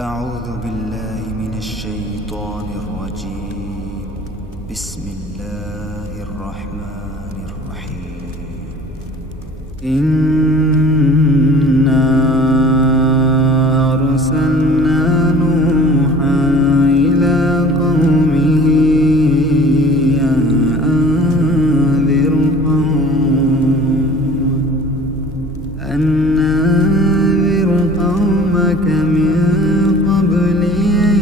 أعوذ بالله من الشيطان الرجيم. بسم الله الرحمن الرحيم. إنا أرسلنا نوحا إلى قومه أن أنذر قومك من قبل أن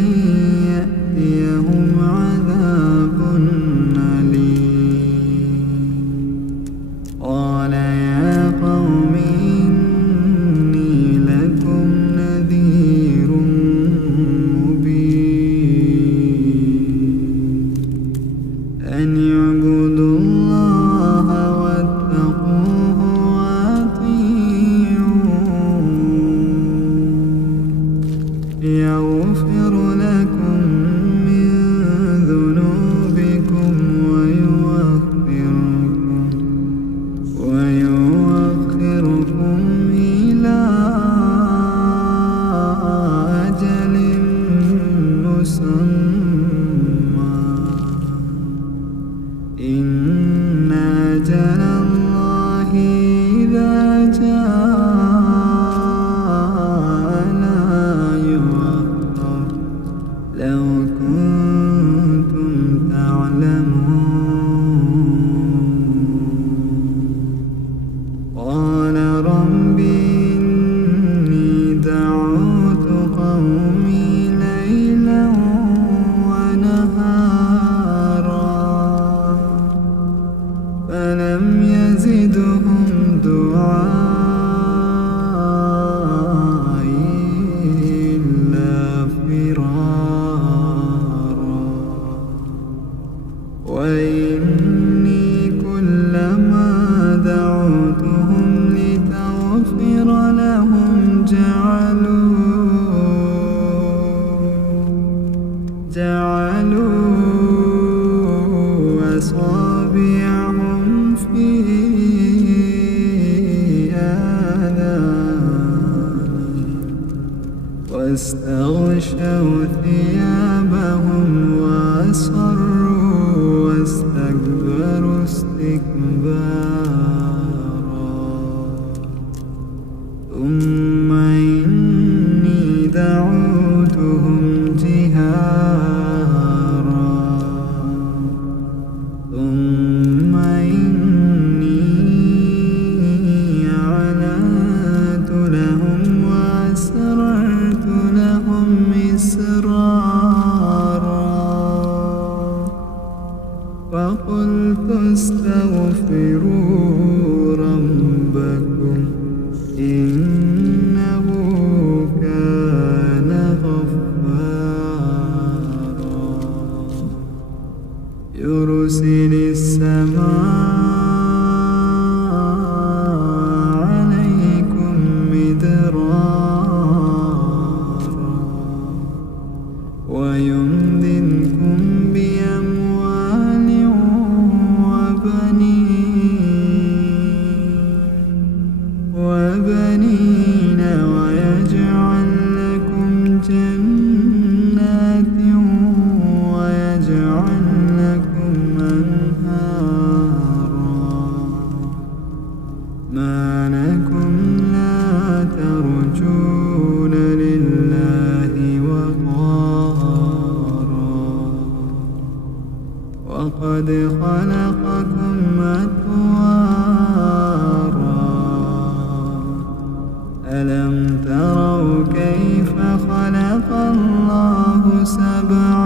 يأتيهم عذاب أليم. قال يا قوم إني لكم نذير مبين أن اعبدوا الله واتقوه يغفر لكم من ذنوبكم ويؤخركم إلى أجل مسمى. إن أجل الله إذا لو كنتم تعلمون. قال رب إني دعوت قومي ليلا ونهارا فلم يزدهم دعائي إلا فرارا. وإني كلما دعوتهم لتغفر لهم جعلوا أصابعهم في آذانهم واستغشوا ثيابهم وأصروا واستكبروا استكبارا. ثم إني دعوتهم جهارا ثم إني أعلنت لهم وأسررت لهم إسرارا فقلت استغفروا ربكم إنه كان غفارا يرسل السماء عليكم مدرارا ويمددكم بأموال وبنين ويجعل لكم جنات ويجعل لكم أنهارا. ما لكم لا ترجون لله وقارا وقد خلقكم أطوارا. ألم تروا كيف خلق الله سبع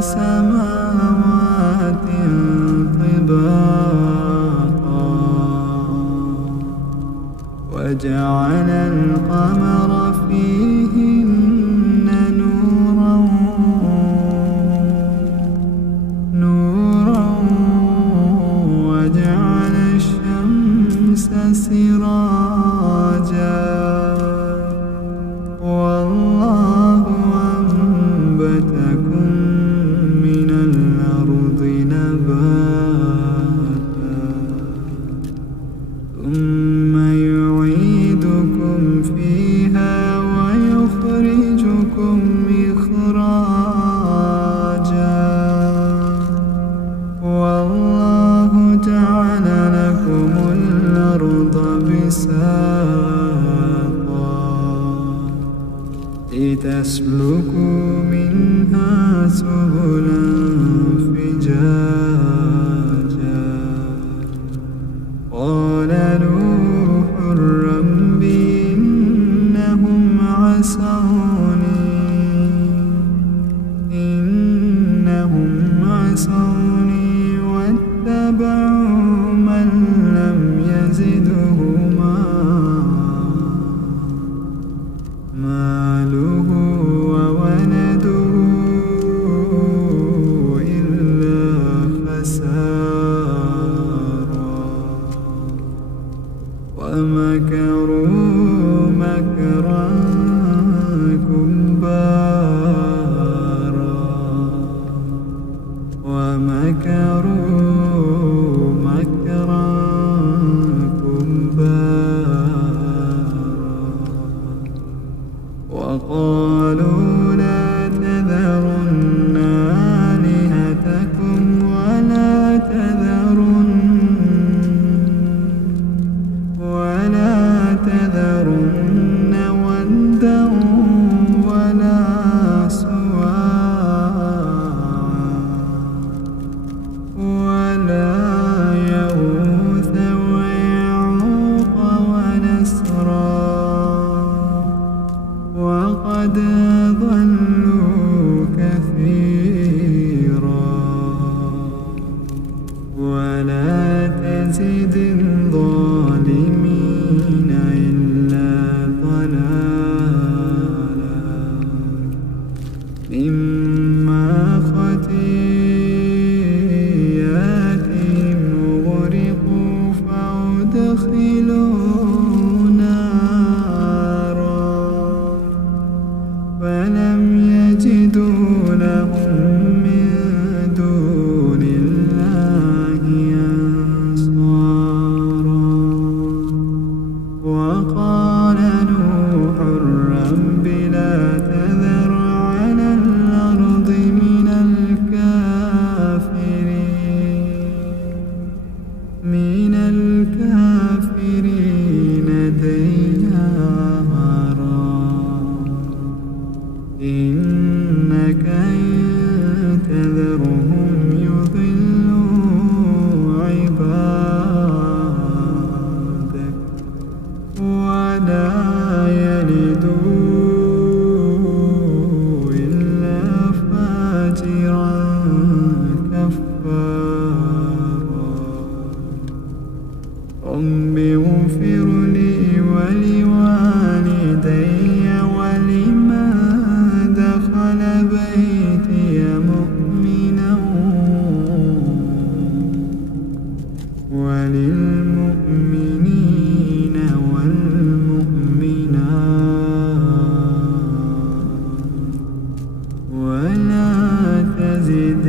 سماوات طباقا وجعل القمر فيهن نورا وجعل الشمس سراجا والله أنبتكم من الأرض نباتا ثم وساقا لتسلكوا منها سبلا فجاجا قال نوح رب إنهم عصوني واتبعوا من لم يزده ماله وولده إلا خسارا ومكروا مكرا كبارا وقالوا لا تذرن آلهتكم ولا تذرن ودا ولا سواعا ولا يغوث ويعوق ونسرا وقد ضلوا كثيرا ولا تزد الظالمين إلا ضلالا مما خطيئاتهم أغرقوا فأدخلوا نارا فلم يجدوا لهم من دون الله أنصارا وقال نوح رب لا تذر على الأرض من الكافرين ديارا إنك إن تذرهم يضلوا عبادك ولا يلدوا إلا فاجرا كفارا رب اغفر لي ولوالدي ولمن دخل بيتي مؤمنا وللمؤمنين والمؤمنات ولا تزد